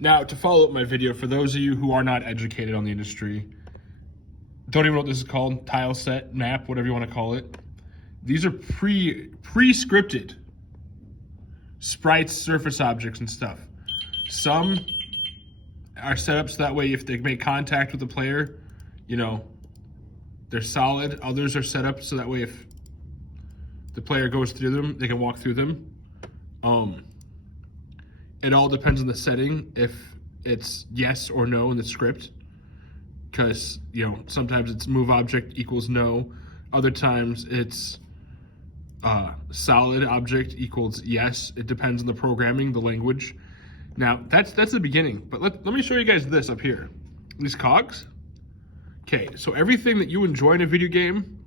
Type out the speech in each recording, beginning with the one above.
Now, to follow up my video, for those of you who are not educated on the industry, don't even know what this is called, tile set, map, whatever you want to call it. These are pre-scripted sprites, surface objects, and stuff. Some are set up so that way if they make contact with the player, you know, they're solid. Others are set up so that way if the player goes through them, they can walk through them. It all depends on the setting, if it's yes or no in the script. Because, you know, sometimes it's move object equals no. Other times it's solid object equals yes. It depends on the programming, the language. Now, that's the beginning. But let me show you guys this up here. These cogs. Okay, so everything that you enjoy in a video game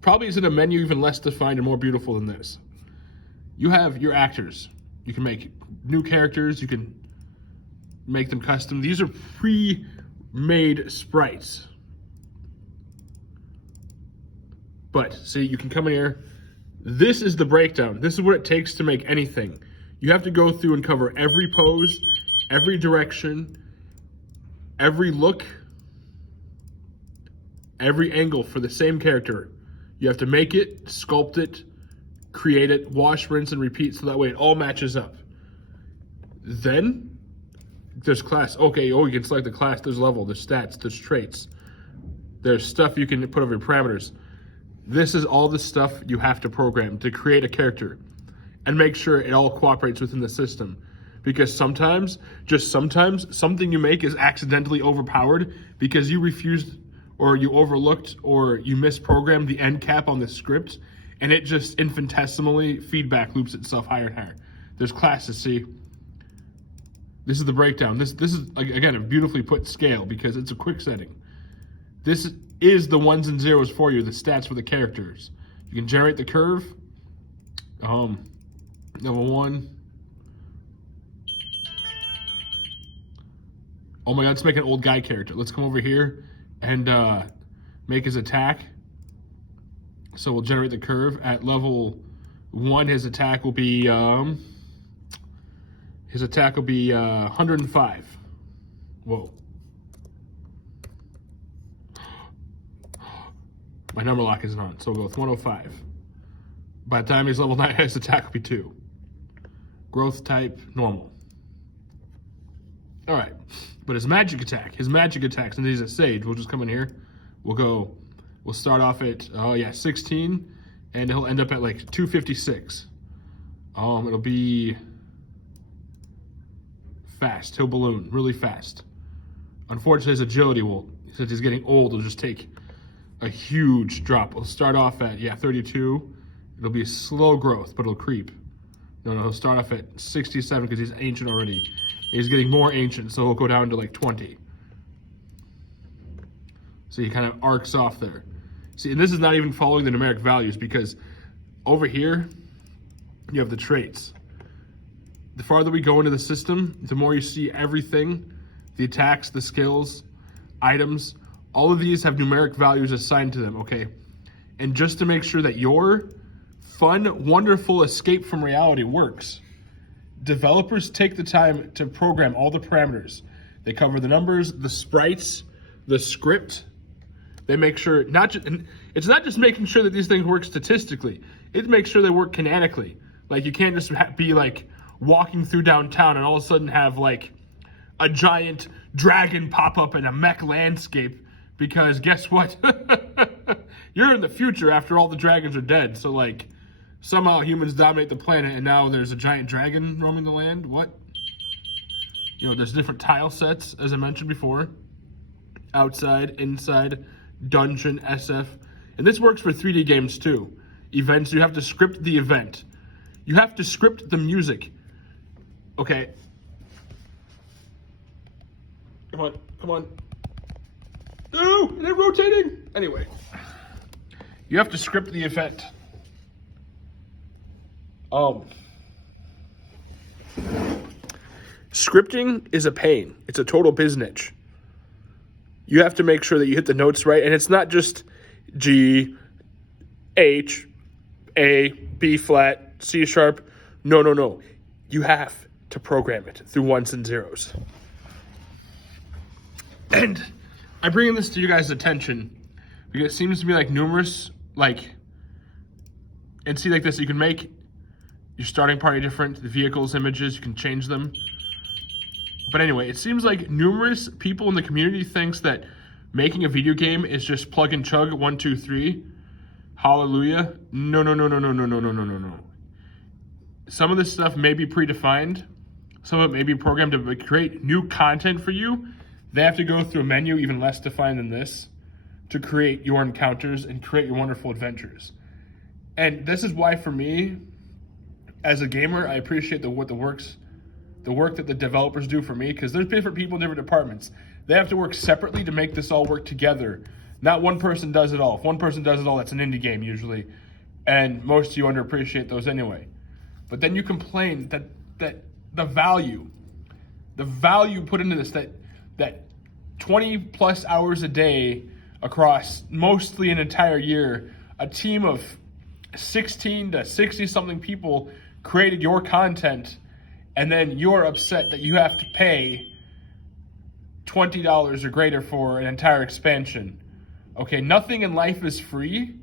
probably is in a menu even less defined and more beautiful than this. You have your actors. You can make new characters. You can make them custom. These are pre-made sprites. But, see, you can come in here. This is the breakdown. This is what it takes to make anything. You have to go through and cover every pose, every direction, every look, every angle for the same character. You have to make it, sculpt it, create it, wash, rinse, and repeat so that way it all matches up. Then, there's class. Okay, you can select the class, there's level, there's stats, there's traits. There's stuff you can put over your parameters. This is all the stuff you have to program to create a character and make sure it all cooperates within the system. Because sometimes, just sometimes, something you make is accidentally overpowered because you refused or you overlooked or you misprogrammed the end cap on the script, and it just infinitesimally feedback loops itself higher and higher. There's classes, see? This is the breakdown. This is, again, a beautifully put scale because it's a quick setting. This is the ones and zeros for you, the stats for the characters. You can generate the curve. Level 1. Oh my god, let's make an old guy character. Let's come over here and make his attack. So we'll generate the curve. At level 1, his attack will be 105. Whoa. My number lock isn't on, so we'll go with 105. By the time he's level 9, his attack will be 2. Growth type, normal. All right, but his magic attack, since he's a sage, we'll just come in here. We'll start off at, 16, and he'll end up at like 256. It'll be fast. He'll balloon really fast. Unfortunately, his agility will, since he's getting old, will just take a huge drop. We'll start off at, 32. It'll be a slow growth, but it'll creep. No, he'll start off at 67 because he's ancient already. He's getting more ancient, so he'll go down to like 20. So he kind of arcs off there. See, and this is not even following the numeric values because over here, you have the traits. The farther we go into the system, the more you see everything, the attacks, the skills, items, all of these have numeric values assigned to them, okay? And just to make sure that your fun, wonderful escape from reality works, developers take the time to program all the parameters. They cover the numbers, the sprites, the script. They make sure, it's not just making sure that these things work statistically, it makes sure they work canonically. Like you can't just be like walking through downtown and all of a sudden have like a giant dragon pop up in a mech landscape because guess what? You're in the future after all the dragons are dead. So like somehow humans dominate the planet and now there's a giant dragon roaming the land. What? You know, there's different tile sets, as I mentioned before. Outside, inside, dungeon, SF. And this works for 3D games too. Events, you have to script the event. You have to script the music. Okay. Come on. No, they're rotating. Anyway, you have to script the event. Scripting is a pain. It's a total biznitch. You have to make sure that you hit the notes right, and it's not just G, H, A, B flat, C sharp. No. You have to program it through ones and zeros. And I bring this to you guys' attention because it seems to be like numerous, and see like this, you can make your starting party different, the vehicles images, you can change them. But anyway, it seems like numerous people in the community thinks that making a video game is just plug and chug, 1, 2, 3, hallelujah. No. Some of this stuff may be predefined. Some of it may be programmed to create new content for you. They have to go through a menu even less defined than this to create your encounters and create your wonderful adventures. And this is why, for me, as a gamer, I appreciate the work that the developers do for me, because there's different people in different departments. They have to work separately to make this all work together. Not one person does it all. If one person does it all, that's an indie game usually, and most of you underappreciate those anyway. But then you complain that the value put into this, that 20 plus hours a day across mostly an entire year, a team of 16 to 60 something people created your content, and then you're upset that you have to pay $20 or greater for an entire expansion. Okay, nothing in life is free.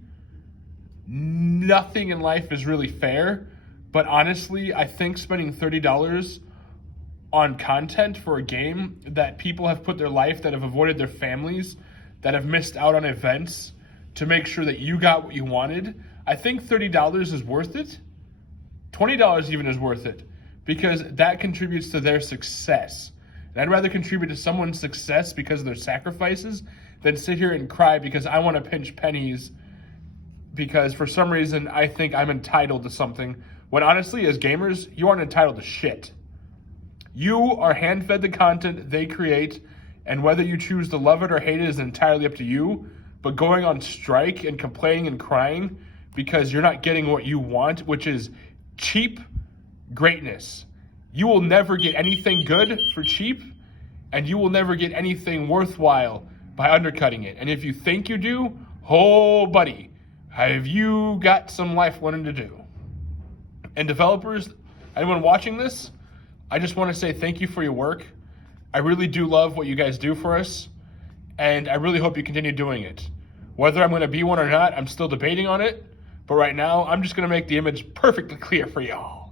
Nothing in life is really fair. But honestly, I think spending $30 on content for a game that people have put their life, that have avoided their families, that have missed out on events to make sure that you got what you wanted, I think $30 is worth it. $20 even is worth it, because that contributes to their success. And I'd rather contribute to someone's success because of their sacrifices than sit here and cry because I want to pinch pennies because for some reason I think I'm entitled to something, when honestly, as gamers, you aren't entitled to shit. You are hand-fed the content they create, and whether you choose to love it or hate it is entirely up to you. But going on strike and complaining and crying because you're not getting what you want, which is cheap greatness. You will never get anything good for cheap, and you will never get anything worthwhile by undercutting it. And if you think you do, oh buddy, have you got some life learning to do? And developers, anyone watching this, I just want to say thank you for your work. I really do love what you guys do for us, and I really hope you continue doing it. Whether I'm going to be one or not, I'm still debating on it, but right now, I'm just going to make the image perfectly clear for y'all.